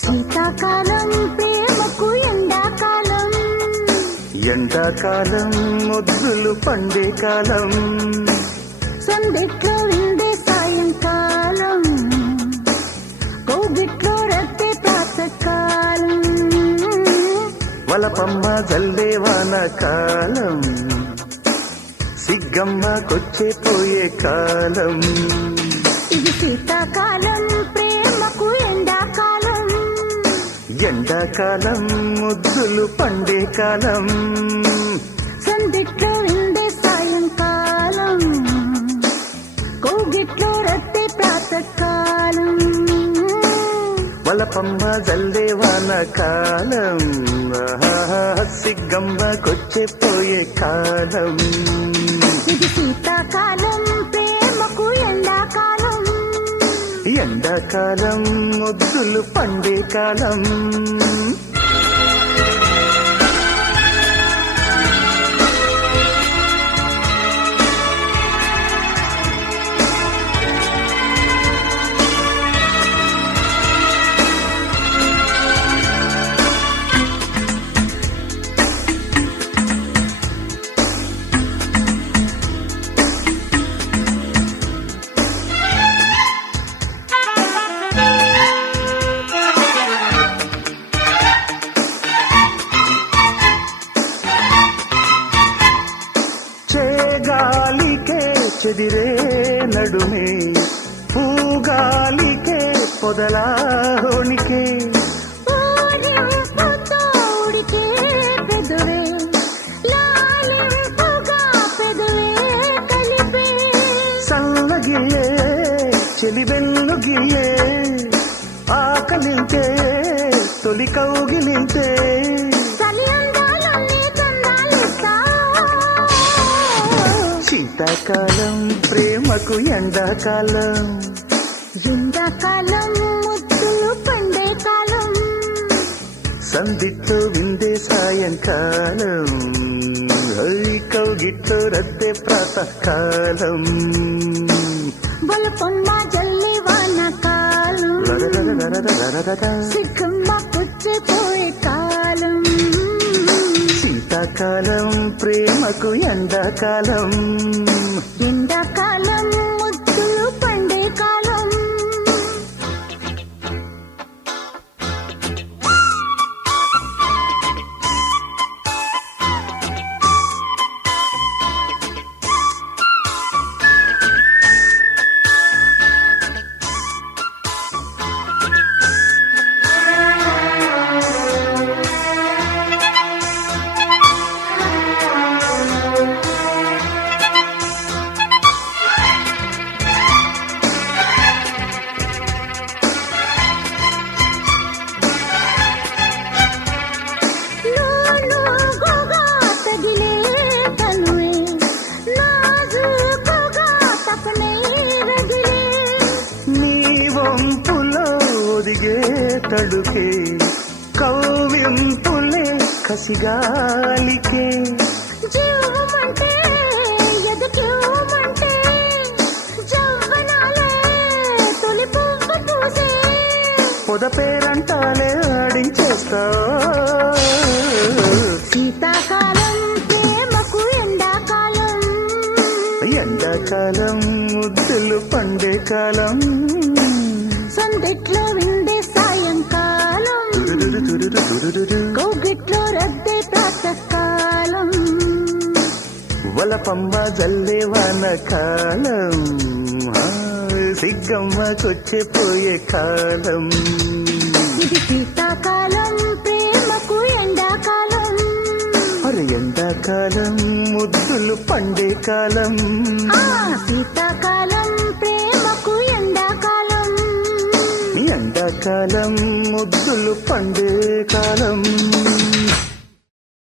శీతాకాలం ప్రేమకు ఎండాకాలం, ఎండాకాలం ముద్దులు పండే కాలం, సందిట్లో విందే సాయంకాలం, కోగిట్లో రద్దే ప్రాతకాలం, వలపమ్మ జల్లే వానకాలం, సిగ్గమ్మకొచ్చే పోయే కాలం. ఇది శీతాకాలం ప్రేమకు ఎండాకాలం, ఎండాకాలం ముద్దులు పండే కాలం, సందిట్లో విందే సాయంకాలం, కోగిట్లో రద్దే ప్రాతకాలం, వలపమ్మ జల్లే వానకాలం, సిగ్గమ్మకొచ్చే పోయే కాలం. ఇది శీతాకాలం ప్రేమకు ఎండాకాలం, ఎండాకాలం ముద్దులు పండే కాలం. గాలికే చెదిరే నడుమే, పూగాలికే పొదలాహోనికే, సల్లగిల్లే చెలివెల్లుగిల్లే, ఆకలింతే తొలి కౌగిలింతే, శీతాకాలం ప్రేమకు ఎండాకాలం, ఎండాకాలం ముద్దులు పండే కాలం, సందిట్లో విందే సాయంకాలం, కౌగిట్లో రద్దే ప్రాతకాలం, బలపొన్న జల్లి వానకాలం, సిగ్గమ్మ పుచ్చే పోయే కాలం, శీతాకాలం ప్రేమకు ఎండాకాలం, ఎండాకాలం ముద్దులు పండే కాలం. తడుకే కవ్వింపులే కసిగాలికే, జీవమంటే ఎదకేమంటే జవ్వనాలే తొలి పువ్వు పూసే, పొద పేరంటాలే ఆడించేస్తా. శీతాకాలం ప్రేమకు ఎండాకాలం, ఎండాకాలం ముద్దులు పండే కాలం, సందిట్లో విందే సాయంకాలం, కోగిట్లో రద్దే ప్రాతకాలం, వలపమ్మ జల్లే వానకాలం, సిగ్గమ్మకొచ్చే పోయే కాలం. ఇది శీతాకాలం ప్రేమకు ఎండాకాలం, మరి ఎండాకాలం ముద్దులు పండే కాలం, శీతాకాలం ప్రేమకు ఎండాకాలం, ఎండాకాలం ముద్దులు పండే కాలం.